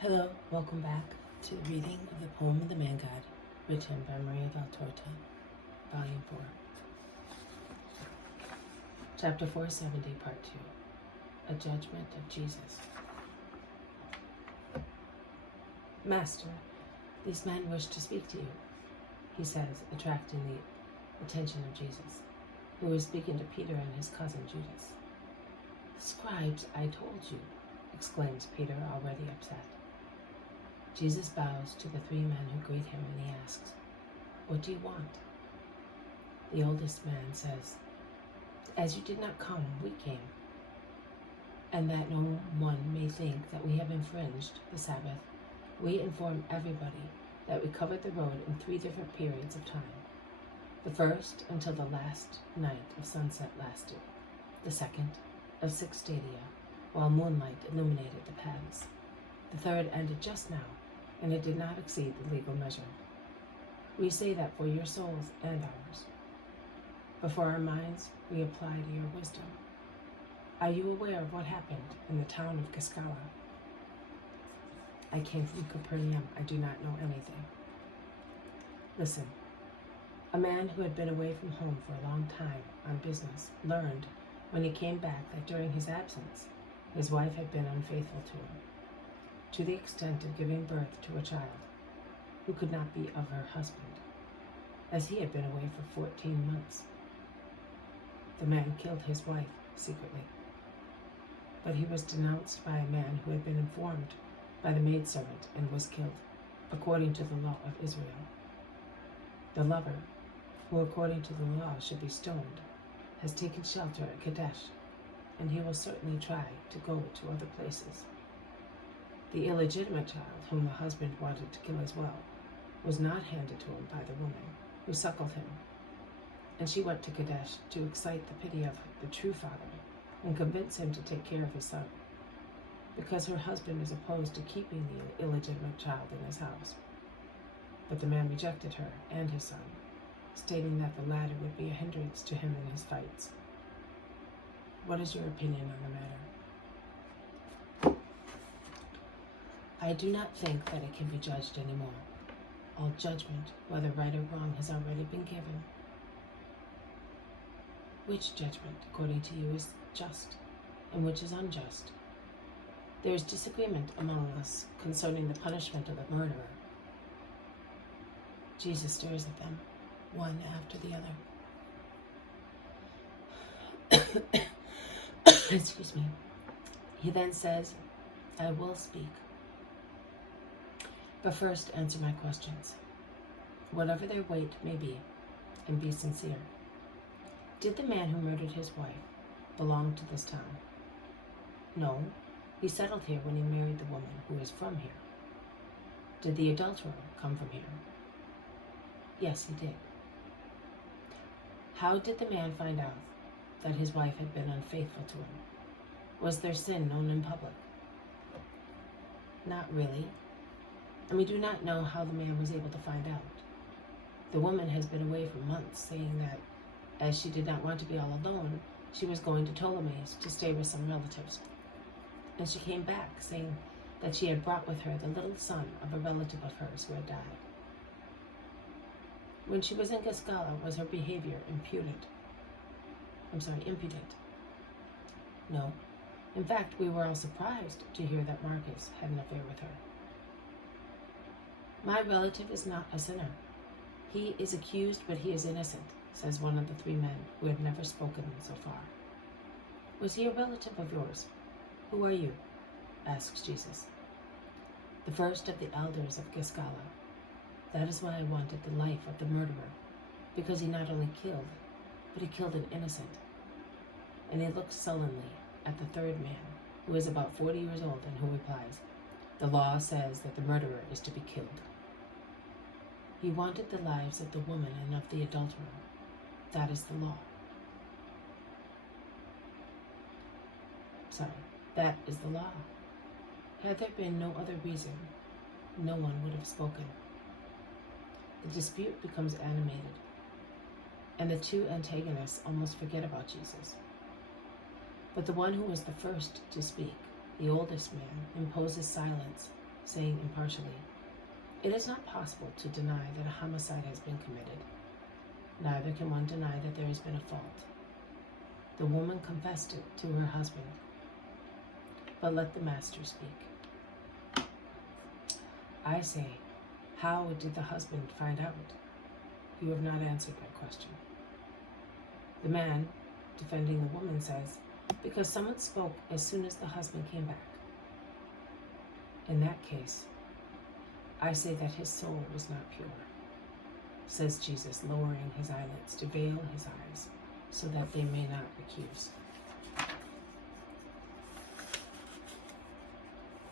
Hello, welcome back to the reading of the poem of the Man God, written by Maria del Torta, Volume 4. Chapter 470, Part 2, A Judgment of Jesus. Master, these men wish to speak to you, he says, attracting the attention of Jesus, who is speaking to Peter and his cousin Judas. Scribes, I told you, exclaims Peter, already upset. Jesus bows to the three men who greet him and he asks, What do you want? The oldest man says, As you did not come, we came, and that no one may think that we have infringed the Sabbath, we inform everybody that we covered the road in 3 different periods of time. The first until the last night of sunset lasted, the second of 6 stadia, while moonlight illuminated the paths. The third ended just now, and it did not exceed the legal measure. We say that for your souls and ours. But for our minds, we apply to your wisdom. Are you aware of what happened in the town of Giscala? I came from Capernaum. I do not know anything. Listen. A man who had been away from home for a long time on business learned, when he came back, that during his absence, his wife had been unfaithful to him, to the extent of giving birth to a child who could not be of her husband, as he had been away for 14 months. The man killed his wife secretly, but he was denounced by a man who had been informed by the maidservant and was killed, according to the law of Israel. The lover, who according to the law should be stoned, has taken shelter at Kadesh, and he will certainly try to go to other places. The illegitimate child, whom the husband wanted to kill as well, was not handed to him by the woman who suckled him, and she went to Kadesh to excite the pity of the true father and convince him to take care of his son, because her husband is opposed to keeping the illegitimate child in his house. But the man rejected her and his son, stating that the latter would be a hindrance to him in his fights. What is your opinion on the matter? I do not think that it can be judged anymore. All judgment, whether right or wrong, has already been given. Which judgment, according to you, is just, and which is unjust? There is disagreement among us concerning the punishment of the murderer. Jesus stares at them, one after the other. Excuse me. He then says, I will speak. But first, answer my questions, whatever their weight may be, and be sincere. Did the man who murdered his wife belong to this town? No, he settled here when he married the woman who is from here. Did the adulterer come from here? Yes, he did. How did the man find out that his wife had been unfaithful to him? Was their sin known in public? Not really. And we do not know how the man was able to find out. The woman has been away for months, saying that, as she did not want to be all alone, she was going to Ptolemy's to stay with some relatives. And she came back, saying that she had brought with her the little son of a relative of hers who had died. When she was in Giscala, was her behavior impudent? Impudent? No. In fact, we were all surprised to hear that Marcus had an affair with her. My relative is not a sinner. He is accused, but he is innocent, says one of the 3 men who had never spoken so far. Was he a relative of yours? Who are you? Asks Jesus. The first of the elders of Giscala. That is why I wanted the life of the murderer, because he not only killed, but he killed an innocent. And he looks sullenly at the 3rd man, who is about 40 years old and who replies, The law says that the murderer is to be killed. He wanted the lives of the woman and of the adulterer. That is the law. That is the law. Had there been no other reason, no one would have spoken. The dispute becomes animated, and the 2 antagonists almost forget about Jesus. But the one who was the first to speak, the oldest man, imposes silence, saying impartially, "It is not possible to deny that a homicide has been committed. Neither can one deny that there has been a fault. The woman confessed it to her husband. But let the master speak. I say, how did the husband find out? You have not answered my question." The man, defending the woman, says, "Because someone spoke as soon as the husband came back." In that case, I say that his soul was not pure, says Jesus, lowering his eyelids to veil his eyes so that they may not accuse.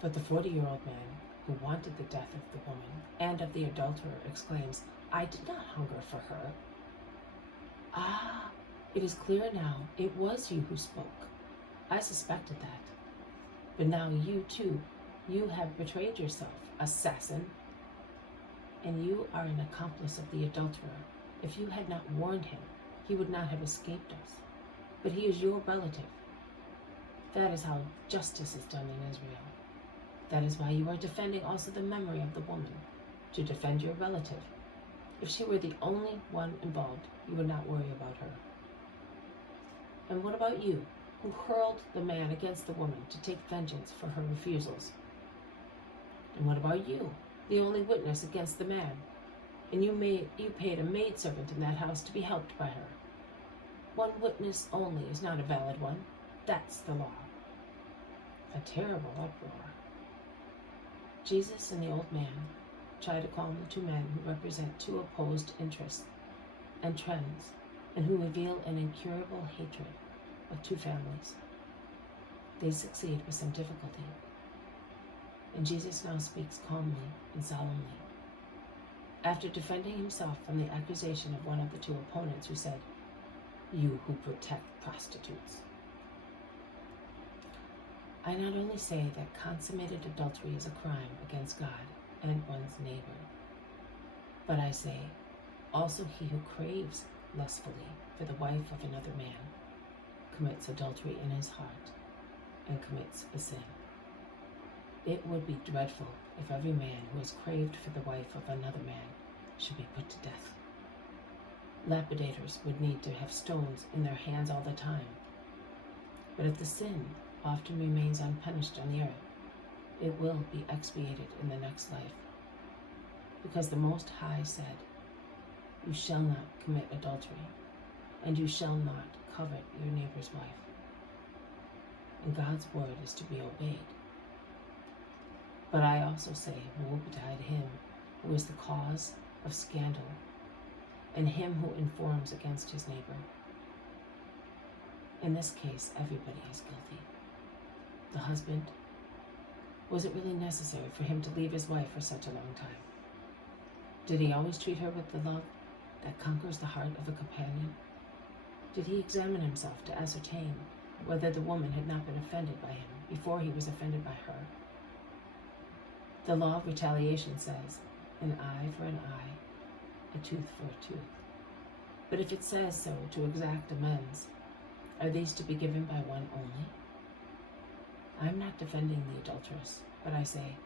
But the 40-year-old man who wanted the death of the woman and of the adulterer exclaims, "I did not hunger for her." Ah, it is clear now, it was you who spoke. I suspected that. But now you too, you have betrayed yourself, assassin. And you are an accomplice of the adulterer. If you had not warned him, he would not have escaped us. But he is your relative. That is how justice is done in Israel. That is why you are defending also the memory of the woman, to defend your relative. If she were the only one involved, you would not worry about her. And what about you, who hurled the man against the woman to take vengeance for her refusals? And what about you, the only witness against the man, and you paid a maidservant in that house to be helped by her? One witness only is not a valid one. That's the law. A terrible uproar. Jesus and the old man try to calm the two men who represent two opposed interests and trends, and who reveal an incurable hatred of two families. They succeed with some difficulty. And Jesus now speaks calmly and solemnly. After defending himself from the accusation of one of the two opponents who said, "You who protect prostitutes." I not only say that consummated adultery is a crime against God and one's neighbor, but I say also he who craves lustfully for the wife of another man commits adultery in his heart and commits a sin. It would be dreadful if every man who has craved for the wife of another man should be put to death. Lapidators would need to have stones in their hands all the time. But if the sin often remains unpunished on the earth, it will be expiated in the next life. Because the Most High said, "You shall not commit adultery, and you shall not covet your neighbor's wife." And God's word is to be obeyed. But I also say, woe betide him who is the cause of scandal, and him who informs against his neighbor. In this case, everybody is guilty. The husband, was it really necessary for him to leave his wife for such a long time? Did he always treat her with the love that conquers the heart of a companion? Did he examine himself to ascertain whether the woman had not been offended by him before he was offended by her? The law of retaliation says, an eye for an eye, a tooth for a tooth. But if it says so to exact amends, are these to be given by one only? I am not defending the adulteress, but I say,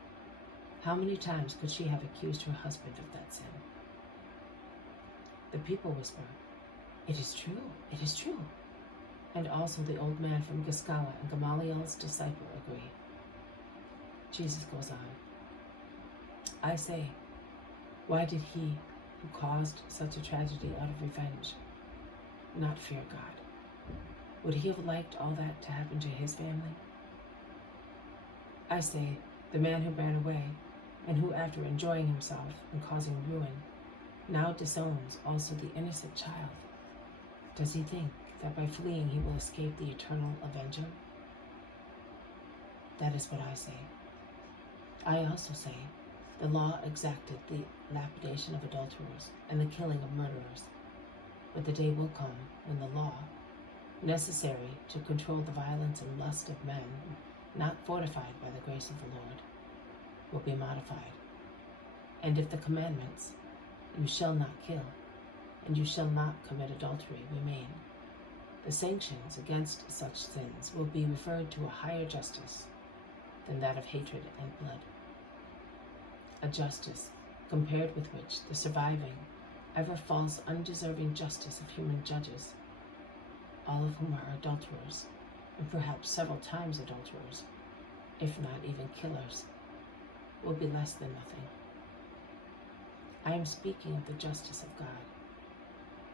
how many times could she have accused her husband of that sin? The people whisper, "It is true, it is true." And also the old man from Giscala and Gamaliel's disciple agree. Jesus goes on, I say, why did he who caused such a tragedy out of revenge not fear God? Would he have liked all that to happen to his family? I say, the man who ran away, and who after enjoying himself and causing ruin, now disowns also the innocent child. Does he think that by fleeing he will escape the eternal avenger? That is what I say. I also say, the law exacted the lapidation of adulterers and the killing of murderers. But the day will come when the law, necessary to control the violence and lust of men, not fortified by the grace of the Lord, will be modified. And if the commandments, you shall not kill, and you shall not commit adultery, remain, the sanctions against such sins will be referred to a higher justice than that of hatred and blood. a justice compared with which the surviving, ever-false, undeserving justice of human judges, all of whom are adulterers, and perhaps several times adulterers, if not even killers, will be less than nothing. I am speaking of the justice of God,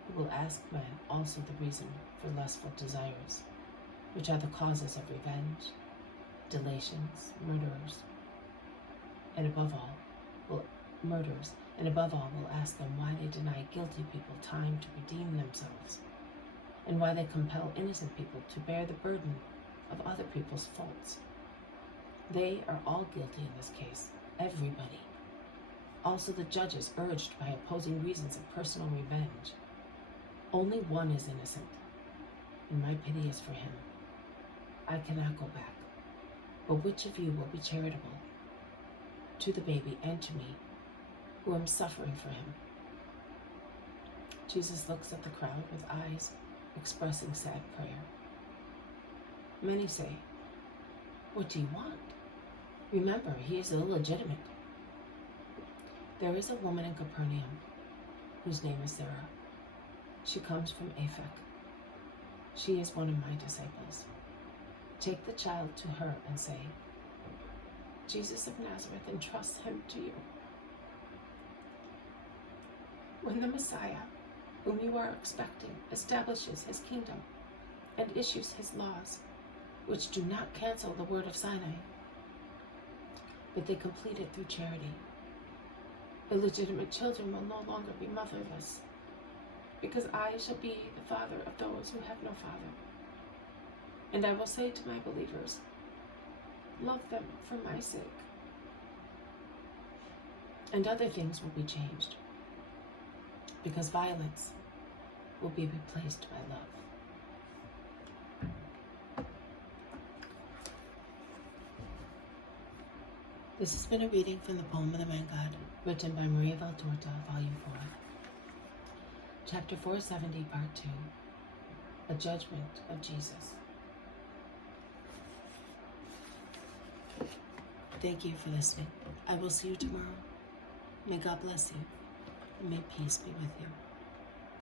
who will ask man also the reason for lustful desires, which are the causes of revenge, delations, murderers, and above all will ask them why they deny guilty people time to redeem themselves, and why they compel innocent people to bear the burden of other people's faults. They are all guilty in this case, everybody. Also the judges urged by opposing reasons of personal revenge. Only one is innocent, and my pity is for him. I cannot go back, but which of you will be charitable to the baby and to me, who am suffering for him? Jesus looks at the crowd with eyes expressing sad prayer. Many say, "What do you want? Remember, he is illegitimate." There is a woman in Capernaum whose name is Sarah. She comes from Aphek. She is one of my disciples. Take the child to her and say, "Jesus of Nazareth entrusts him to you. When the Messiah, whom you are expecting, establishes his kingdom and issues his laws, which do not cancel the word of Sinai, but they complete it through charity, illegitimate children will no longer be motherless, because I shall be the father of those who have no father. And I will say to my believers, love them for my sake." And other things will be changed, because violence will be replaced by love. This has been a reading from the poem of the Man God, written by Maria Valtorta, Volume 4. Chapter 470, Part 2, A Judgment of Jesus. Thank you for listening. I will see you tomorrow. May God bless you, and may peace be with you.